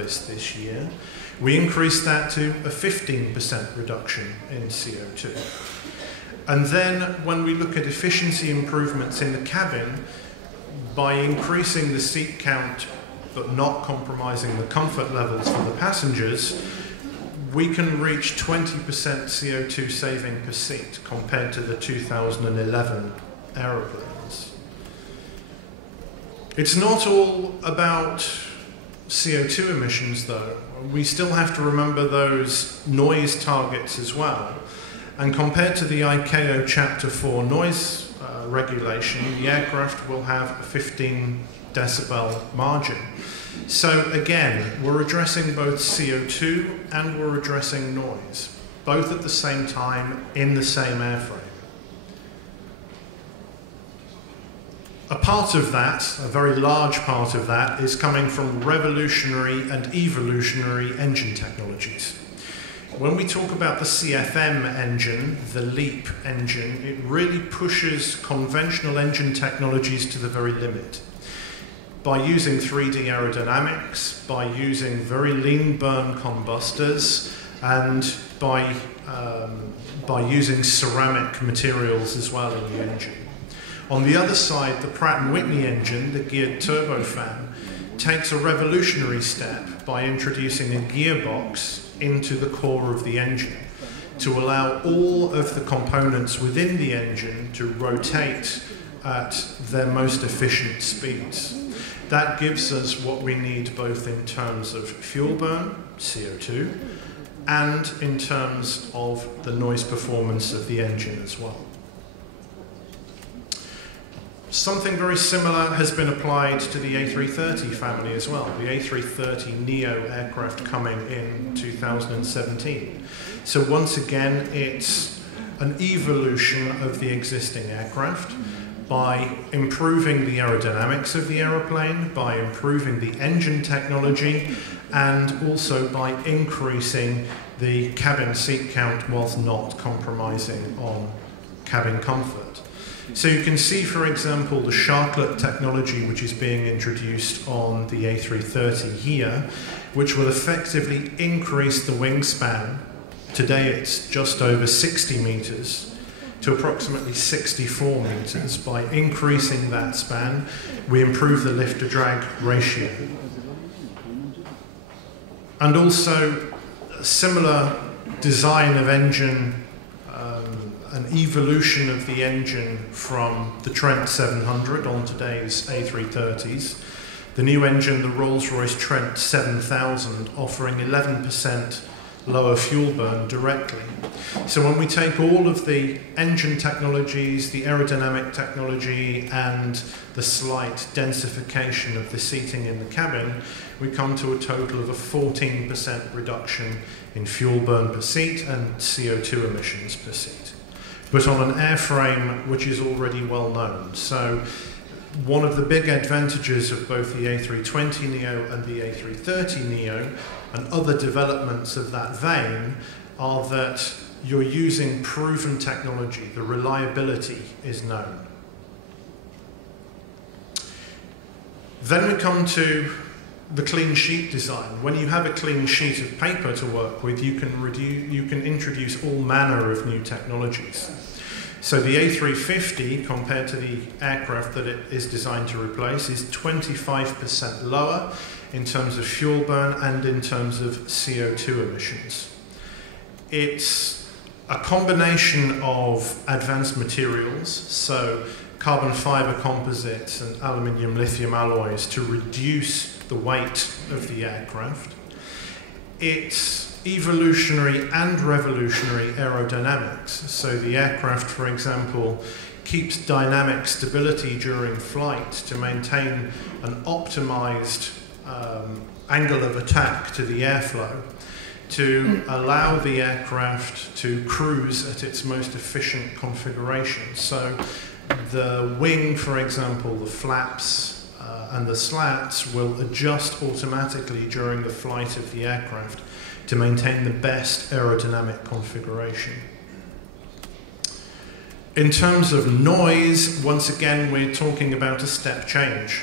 this year. We increased that to a 15% reduction in CO2. And then when we look at efficiency improvements in the cabin, by increasing the seat count but not compromising the comfort levels for the passengers, we can reach 20% CO2 saving per seat compared to the 2011 aeroplanes. It's not all about CO2 emissions though. We still have to remember those noise targets as well. And compared to the ICAO Chapter 4 noise regulation, the aircraft will have a 15 decibel margin. So again, we're addressing both CO2 and we're addressing noise, both at the same time in the same airframe. A part of that, a very large part of that, is coming from revolutionary and evolutionary engine technologies. When we talk about the CFM engine, the LEAP engine, it really pushes conventional engine technologies to the very limit. By using 3D aerodynamics, by using very lean burn combustors, and by using ceramic materials as well in the engine. On the other side, the Pratt & Whitney engine, the geared turbofan, takes a revolutionary step by introducing a gearbox into the core of the engine to allow all of the components within the engine to rotate at their most efficient speeds. That gives us what we need both in terms of fuel burn, CO2, and in terms of the noise performance of the engine as well. Something very similar has been applied to the A330 family as well, the A330neo aircraft coming in 2017. So once again, it's an evolution of the existing aircraft by improving the aerodynamics of the aeroplane, by improving the engine technology, and also by increasing the cabin seat count whilst not compromising on cabin comfort. So you can see, for example, the sharklet technology which is being introduced on the A330 here, which will effectively increase the wingspan. Today it's just over 60 meters to approximately 64 meters. By increasing that span, we improve the lift-to-drag ratio. And also a similar design of engine, an evolution of the engine from the Trent 700 on today's A330s. The new engine, the Rolls-Royce Trent 7000, offering 11% lower fuel burn directly. So when we take all of the engine technologies, the aerodynamic technology, and the slight densification of the seating in the cabin, we come to a total of a 14% reduction in fuel burn per seat and CO2 emissions per seat, but on an airframe which is already well known. So one of the big advantages of both the A320neo and the A330neo and other developments of that vein are that you're using proven technology. The reliability is known. Then we come to the clean sheet design. When you have a clean sheet of paper to work with, you can introduce all manner of new technologies. So the A350, compared to the aircraft that it is designed to replace, is 25% lower in terms of fuel burn and in terms of CO2 emissions. It's a combination of advanced materials, so carbon fiber composites and aluminium lithium alloys to reduce the weight of the aircraft. It's evolutionary and revolutionary aerodynamics. So the aircraft, for example, keeps dynamic stability during flight to maintain an optimized angle of attack to the airflow, to allow the aircraft to cruise at its most efficient configuration. So the wing, for example, the flaps and the slats will adjust automatically during the flight of the aircraft to maintain the best aerodynamic configuration. In terms of noise, once again, we're talking about a step change.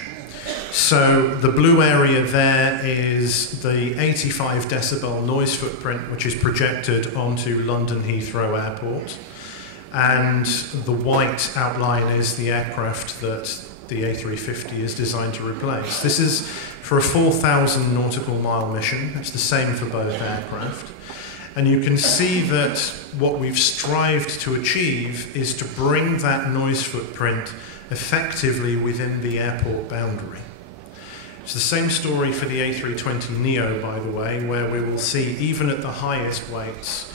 So the blue area there is the 85 decibel noise footprint, which is projected onto London Heathrow Airport. And the white outline is the aircraft that the A350 is designed to replace. This is for a 4,000 nautical mile mission. It's the same for both aircraft. And you can see that what we've strived to achieve is to bring that noise footprint effectively within the airport boundary. It's the same story for the A320neo, by the way, where we will see, even at the highest weights,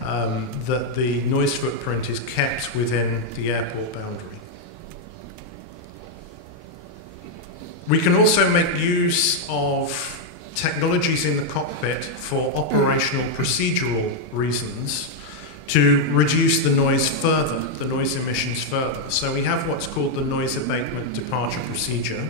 that the noise footprint is kept within the airport boundary. We can also make use of technologies in the cockpit for operational procedural reasons to reduce the noise further, the noise emissions further. So we have what's called the noise abatement departure procedure.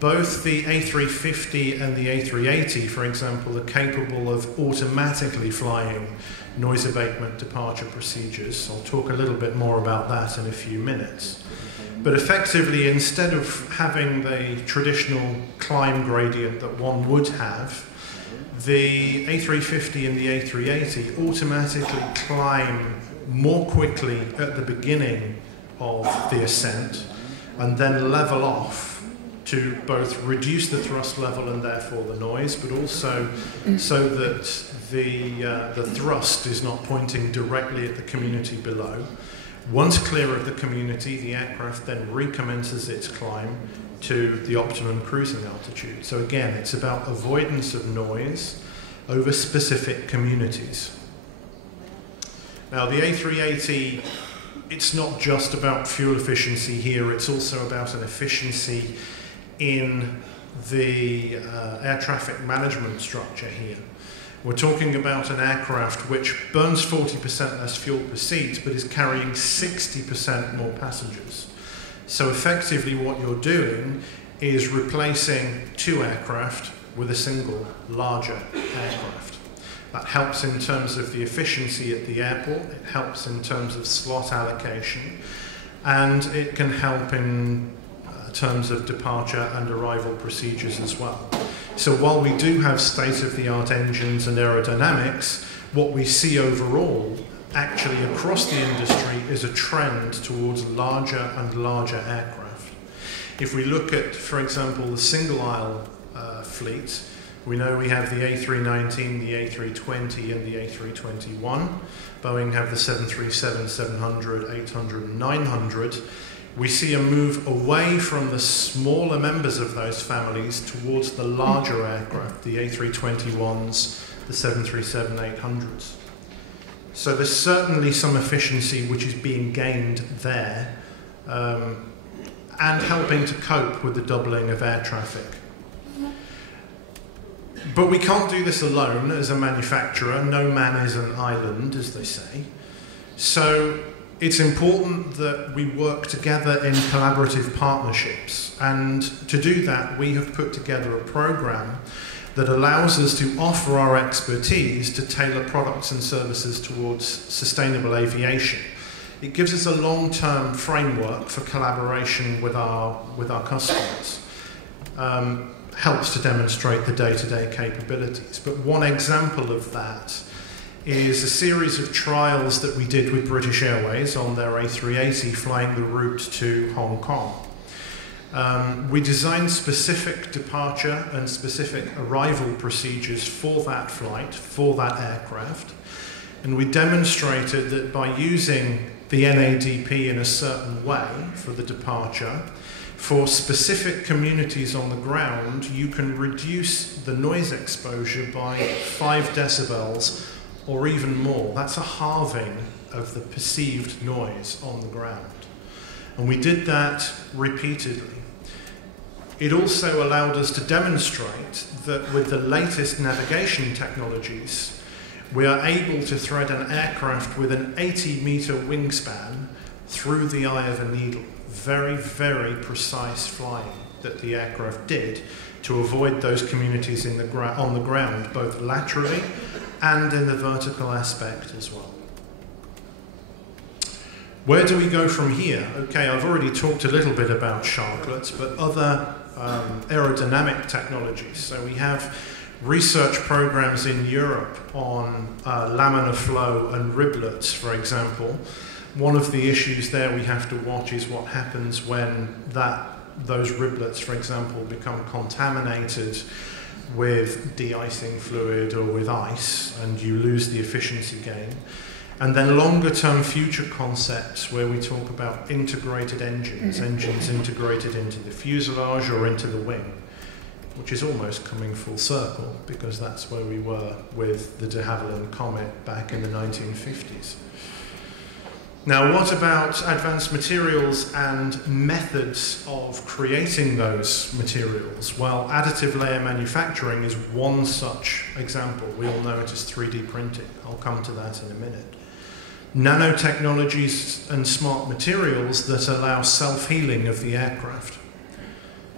Both the A350 and the A380, for example, are capable of automatically flying noise abatement departure procedures. I'll talk a little bit more about that in a few minutes. But effectively, instead of having the traditional climb gradient that one would have, the A350 and the A380 automatically climb more quickly at the beginning of the ascent and then level off to both reduce the thrust level and therefore the noise, but also so that the thrust is not pointing directly at the community below. Once clear of the community, the aircraft then recommences its climb to the optimum cruising altitude. So again, it's about avoidance of noise over specific communities. Now the A380, it's not just about fuel efficiency here, it's also about an efficiency in the air traffic management structure here. We're talking about an aircraft which burns 40% less fuel per seat, but is carrying 60% more passengers. So effectively what you're doing is replacing two aircraft with a single larger aircraft. That helps in terms of the efficiency at the airport, it helps in terms of slot allocation, and it can help in terms of departure and arrival procedures as well. So while we do have state-of-the-art engines and aerodynamics, what we see overall, actually across the industry, is a trend towards larger and larger aircraft. If we look at, for example, the single-aisle fleet, we know we have the A319, the A320, and the A321. Boeing have the 737, 700, 800, and 900. We see a move away from the smaller members of those families towards the larger aircraft, the A321s, the 737-800s. So there's certainly some efficiency which is being gained there and helping to cope with the doubling of air traffic. But we can't do this alone as a manufacturer. No man is an island, as they say. So it's important that we work together in collaborative partnerships, and to do that we have put together a program that allows us to offer our expertise to tailor products and services towards sustainable aviation. It gives us a long-term framework for collaboration with our customers. Helps to demonstrate the day-to-day capabilities. But one example of that is a series of trials that we did with British Airways on their A380 flying the route to Hong Kong. We designed specific departure and specific arrival procedures for that flight, for that aircraft, and we demonstrated that by using the NADP in a certain way for the departure, for specific communities on the ground, you can reduce the noise exposure by 5 decibels or even more. That's a halving of the perceived noise on the ground. And we did that repeatedly. It also allowed us to demonstrate that with the latest navigation technologies, we are able to thread an aircraft with an 80-meter wingspan through the eye of a needle. Very, very precise flying that the aircraft did to avoid those communities on the ground, both laterally and in the vertical aspect as well. Where do we go from here? Okay, I've already talked a little bit about sharklets, but other aerodynamic technologies. So we have research programs in Europe on laminar flow and riblets, for example. One of the issues there we have to watch is what happens when those riblets, for example, become contaminated with de-icing fluid or with ice, and you lose the efficiency gain. And then longer-term future concepts where we talk about integrated engines, engines integrated into the fuselage or into the wing, which is almost coming full circle because that's where we were with the de Havilland Comet back in the 1950s. Now, what about advanced materials and methods of creating those materials? Well, additive layer manufacturing is one such example. We all know it as 3D printing. I'll come to that in a minute. Nanotechnologies and smart materials that allow self-healing of the aircraft.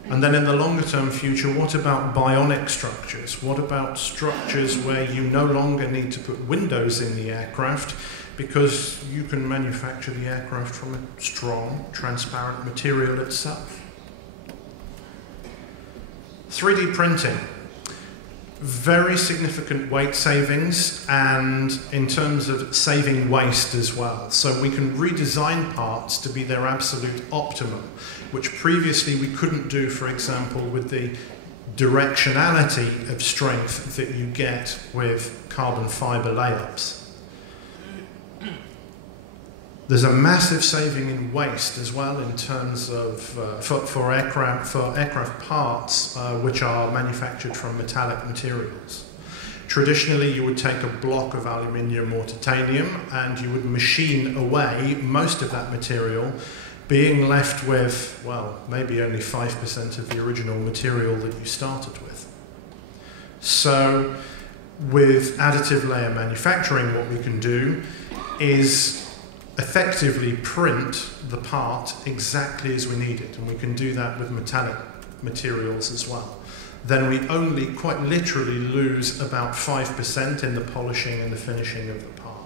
And then in the longer-term future, what about bionic structures? What about structures where you no longer need to put windows in the aircraft because you can manufacture the aircraft from a strong, transparent material itself? 3D printing. Very significant weight savings, and in terms of saving waste as well. So we can redesign parts to be their absolute optimum, which previously we couldn't do, for example, with the directionality of strength that you get with carbon fiber layups. There's a massive saving in waste as well in terms of for aircraft parts which are manufactured from metallic materials. Traditionally, you would take a block of aluminium or titanium and you would machine away most of that material, being left with, well, maybe only 5% of the original material that you started with. So with additive layer manufacturing, what we can do is effectively print the part exactly as we need it, and we can do that with metallic materials as well. Then we only quite literally lose about 5% in the polishing and the finishing of the part.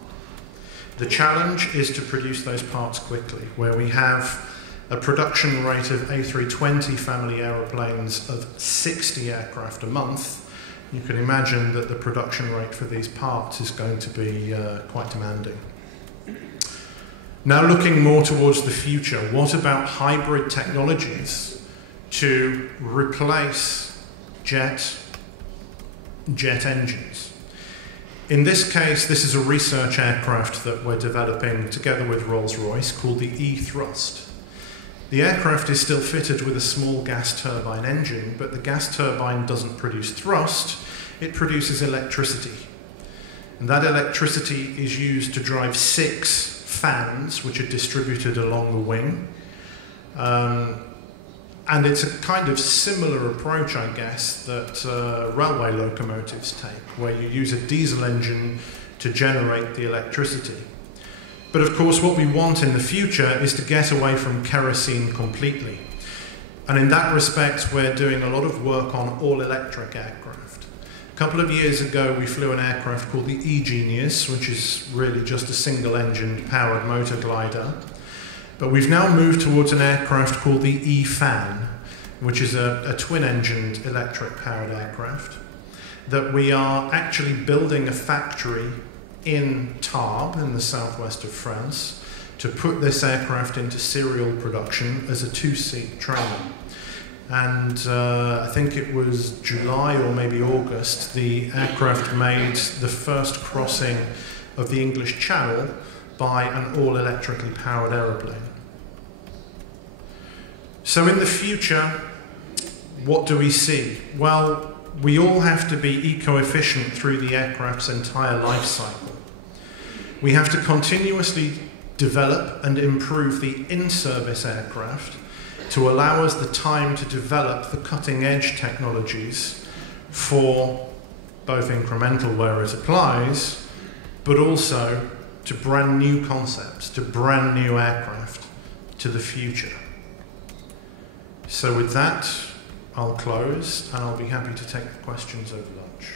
The challenge is to produce those parts quickly, where we have a production rate of A320 family aeroplanes of 60 aircraft a month. You can imagine that the production rate for these parts is going to be quite demanding. Now looking more towards the future, what about hybrid technologies to replace jet engines? In this case, this is a research aircraft that we're developing together with Rolls-Royce called the E-Thrust. The aircraft is still fitted with a small gas turbine engine, but the gas turbine doesn't produce thrust, it produces electricity. And that electricity is used to drive 6 fans which are distributed along the wing. And it's a kind of similar approach, I guess, that railway locomotives take, where you use a diesel engine to generate the electricity. But of course, what we want in the future is to get away from kerosene completely. And in that respect, we're doing a lot of work on all-electric aircraft. A couple of years ago, we flew an aircraft called the E-Genius, which is really just a single-engined powered motor glider. But we've now moved towards an aircraft called the E-Fan, which is a twin-engined electric-powered aircraft, that we are actually building a factory in Tarbes, in the southwest of France, to put this aircraft into serial production as a 2-seat trainer. And I think it was July or maybe August, the aircraft made the first crossing of the English Channel by an all-electrically powered aeroplane. So in the future, what do we see? Well, we all have to be eco-efficient through the aircraft's entire life cycle. We have to continuously develop and improve the in-service aircraft to allow us the time to develop the cutting-edge technologies for both incremental where it applies, but also to brand new concepts, to brand new aircraft, to the future. So with that, I'll close, and I'll be happy to take questions over lunch.